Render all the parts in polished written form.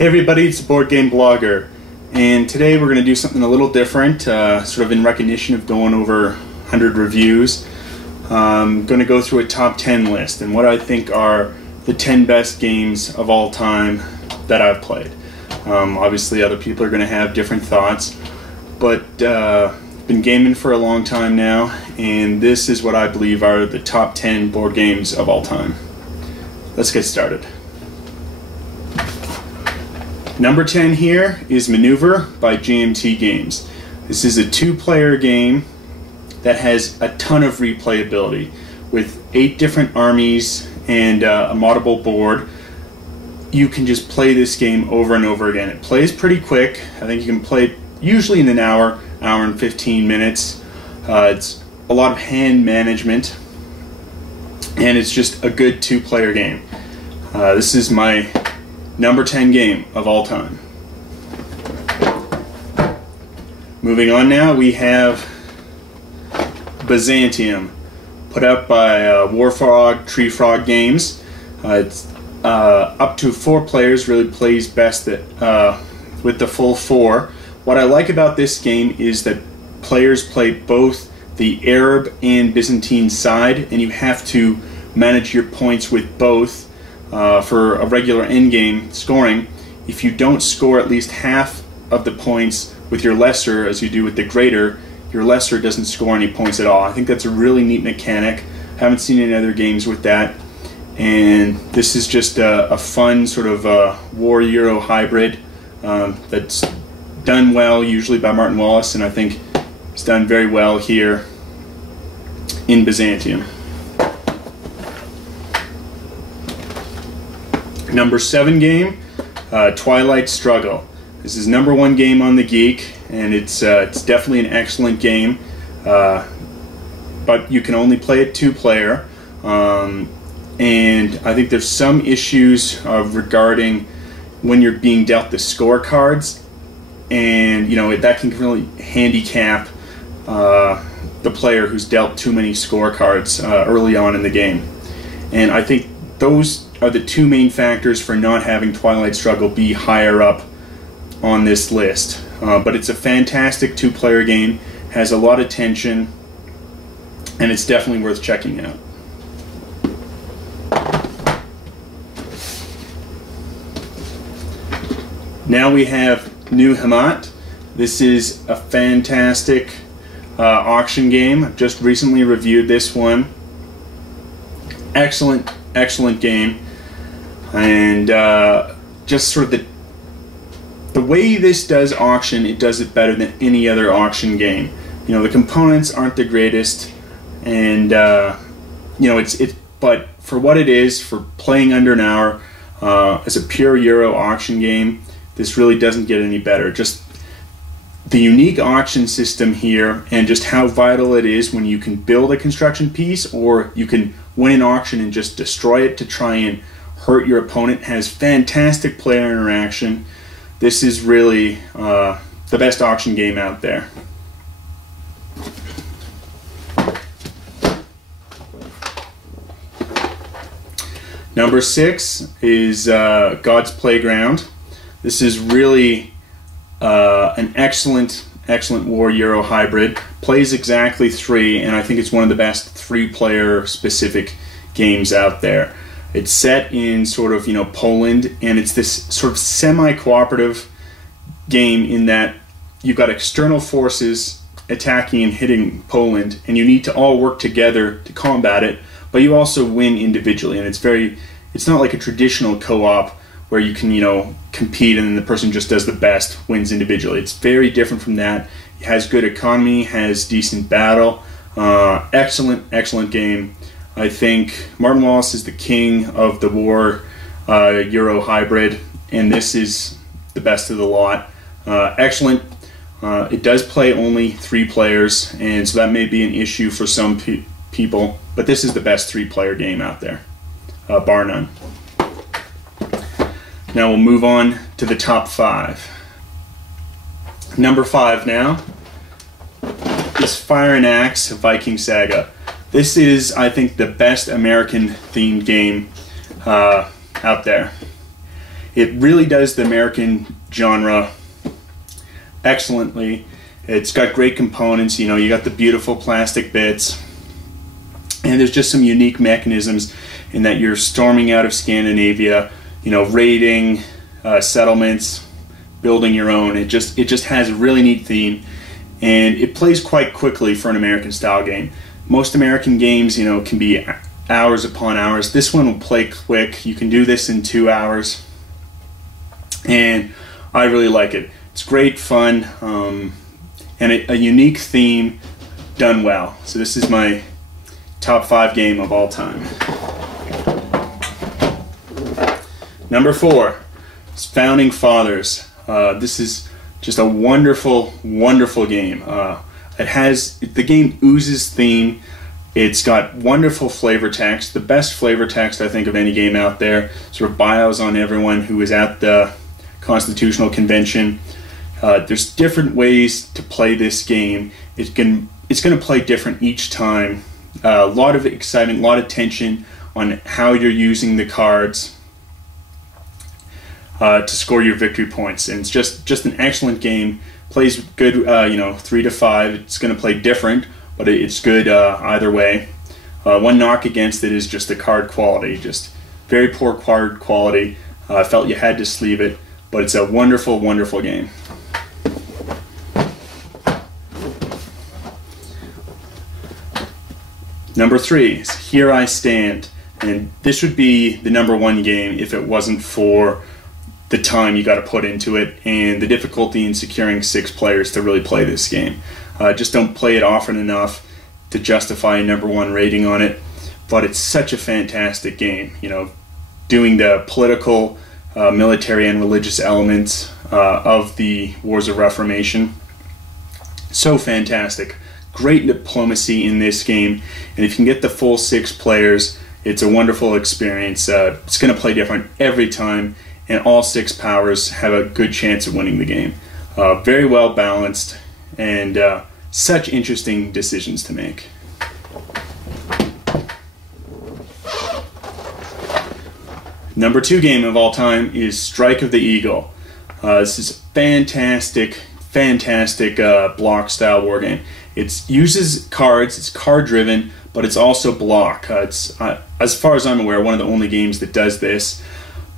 Hey everybody, it's the Board Game Blogger, and today we're going to do something a little different, sort of in recognition of going over 100 reviews. I'm going to go through a top 10 list and what I think are the 10 best games of all time that I've played. Obviously other people are going to have different thoughts, but I've been gaming for a long time now, and this is what I believe are the top 10 board games of all time. Let's get started. Number 10 here is Maneuver by GMT Games. This is a two-player game that has a ton of replayability with 8 different armies and a moddable board. You can just play this game over and over again. It plays pretty quick. I think you can play it usually in an hour and 15 minutes. It's a lot of hand management, and it's just a good two-player game. This is my number 10 game of all time. Moving on now, we have Byzantium, put out by Warfrog, Tree Frog Games. It's up to 4 players, really plays best with the full 4. What I like about this game is that players play both the Arab and Byzantine side, and you have to manage your points with both. For a regular endgame scoring, if you don't score at least half of the points with your lesser as you do with the greater, your lesser doesn't score any points at all. I think that's a really neat mechanic. Haven't seen any other games with that, and this is just a fun sort of war Euro hybrid that's done well, usually by Martin Wallace, and I think it's done very well here in Byzantium. Number 7 game, Twilight Struggle. This is number 1 game on the Geek, and it's definitely an excellent game, but you can only play it 2-player, and I think there's some issues regarding when you're being dealt the scorecards, and that can really handicap the player who's dealt too many scorecards early on in the game, and I think those are the 2 main factors for not having Twilight Struggle be higher up on this list. But it's a fantastic 2-player game, has a lot of tension, and it's definitely worth checking out. Now we have New Hemet. This is a fantastic auction game. I've just recently reviewed this one. Excellent game. And just sort of the way this does auction, it does it better than any other auction game. The components aren't the greatest, and but for what it is, for playing under an hour as a pure Euro auction game, this really doesn't get any better. Just the unique auction system here, and just how vital it is when you can build a construction piece, or you can win an auction and just destroy it to try and hurt your opponent. Has fantastic player interaction. This is really the best auction game out there. Number 6 is God's Playground. This is really an excellent war Euro hybrid. Plays exactly 3, and I think it's one of the best 3-player specific games out there. It's set in sort of Poland, and it's this sort of semi-cooperative game in that you've got external forces attacking and hitting Poland, and you need to all work together to combat it, but you also win individually, and it's not like a traditional co-op where you can compete and then the person just does the best, wins individually. It's very different from that. It has good economy, has decent battle. Excellent game. I think Martin Wallace is the king of the war Euro hybrid, and this is the best of the lot. Excellent. It does play only 3 players, and so that may be an issue for some people, but this is the best 3-player game out there, bar none. Now we'll move on to the top 5. Number 5 now is Fire and Axe Viking Saga. This is, I think, the best American-themed game out there. It really does the American genre excellently. It's got great components. You know, you got the beautiful plastic bits, and there's just some unique mechanisms in that you're storming out of Scandinavia, you know, raiding settlements, building your own. It just has a really neat theme, and it plays quite quickly for an American style game. Most American games, you know, can be hours upon hours. This one will play quick. You can do this in 2 hours, and I really like it. It's great fun, and a unique theme done well. So this is my top 5 game of all time. Number 4 is Founding Fathers. This is just a wonderful, wonderful game. The game oozes theme. It's got wonderful flavor text, the best flavor text I think of any game out there. Sort of bios on everyone who was at the Constitutional Convention. There's different ways to play this game. It's going to play different each time. A lot of excitement, a lot of tension on how you're using the cards to score your victory points. And it's just an excellent game. Plays good, you know, 3 to 5. It's going to play different, but it's good either way. One knock against it is just the card quality. Just very poor card quality. I felt you had to sleeve it, but it's a wonderful, wonderful game. Number 3 is Here I Stand, and this would be the number 1 game if it wasn't for the time you got to put into it and the difficulty in securing 6 players to really play this game. Just don't play it often enough to justify a number 1 rating on it, but it's such a fantastic game. You know, doing the political, military, and religious elements of the Wars of Reformation. So fantastic. Great diplomacy in this game, and if you can get the full 6 players, it's a wonderful experience. It's going to play different every time, and all 6 powers have a good chance of winning the game. Very well balanced, and such interesting decisions to make. Number 2 game of all time is Strike of the Eagle. This is a fantastic block style war game. It uses cards, it's card driven, but it's also block. It's as far as I'm aware, one of the only games that does this,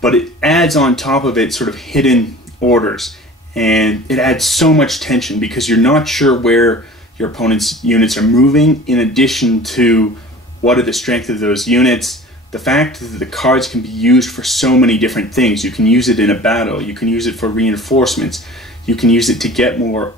but it adds on top of it sort of hidden orders, and it adds so much tension because you're not sure where your opponent's units are moving, in addition to what are the strength of those units. The fact that the cards can be used for so many different things. You can use it in a battle, you can use it for reinforcements, you can use it to get more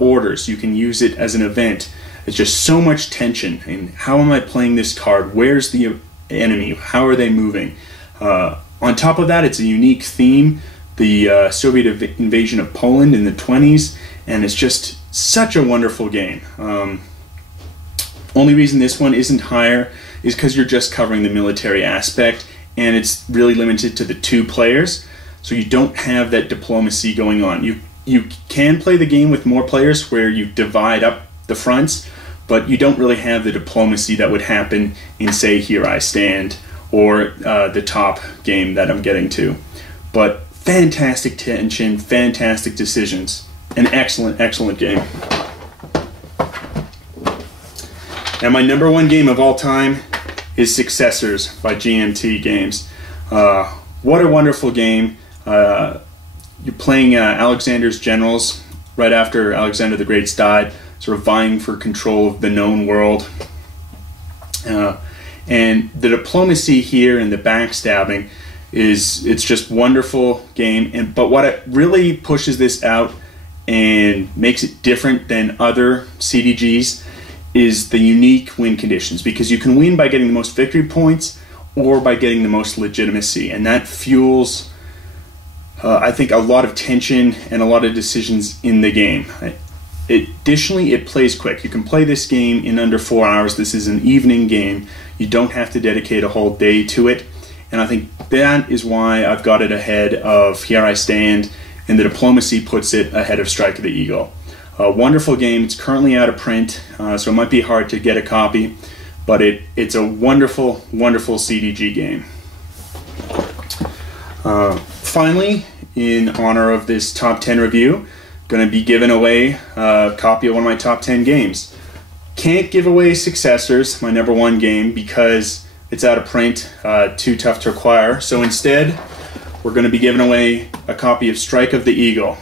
orders, you can use it as an event. It's just so much tension. And how am I playing this card? Where's the enemy? How are they moving? On top of that, it's a unique theme, the Soviet invasion of Poland in the 20s, and it's just such a wonderful game. Only reason this one isn't higher is because you're just covering the military aspect, and it's really limited to the 2 players, so you don't have that diplomacy going on. You can play the game with more players where you divide up the fronts, but you don't really have the diplomacy that would happen in, say, Here I Stand, or the top game that I'm getting to. But fantastic tension, fantastic decisions, an excellent, excellent game. Now my number 1 game of all time is Successors by GMT Games. What a wonderful game. You're playing Alexander's generals right after Alexander the Great's died, sort of vying for control of the known world. And the diplomacy here and the backstabbing it's just wonderful game. But what it really pushes this out and makes it different than other CDGs is the unique win conditions, because you can win by getting the most victory points or by getting the most legitimacy, and that fuels I think a lot of tension and a lot of decisions in the game. Additionally, it plays quick. You can play this game in under 4 hours. This is an evening game. You don't have to dedicate a whole day to it, and I think that is why I've got it ahead of Here I Stand, and the diplomacy puts it ahead of Strike of the Eagle. A wonderful game. It's currently out of print, so it might be hard to get a copy, but it's a wonderful, wonderful CDG game. finally, in honor of this top 10 review, going to be giving away a copy of one of my top 10 games. Can't give away Successors, my #1 game, because it's out of print, too tough to acquire. So instead, we're going to be giving away a copy of Strike of the Eagle.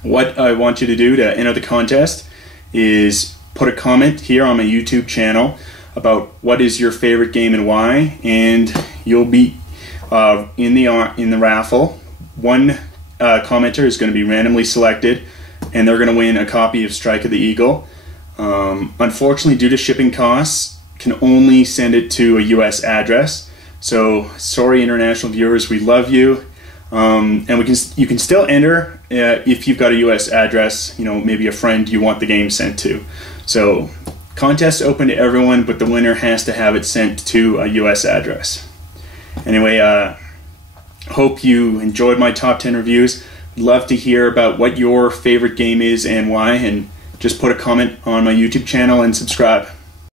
What I want you to do to enter the contest is put a comment here on my YouTube channel about what is your favorite game and why, and you'll be in the raffle. One commenter is going to be randomly selected, and they're going to win a copy of Strike of the Eagle. Unfortunately, due to shipping costs, can only send it to a US address. So sorry, international viewers, we love you, and you can still enter if you've got a US address. You know, maybe a friend you want the game sent to. So contest open to everyone, but the winner has to have it sent to a US address. Anyway, hope you enjoyed my top 10 reviews. I'd love to hear about what your favorite game is and why, and just put a comment on my YouTube channel and subscribe.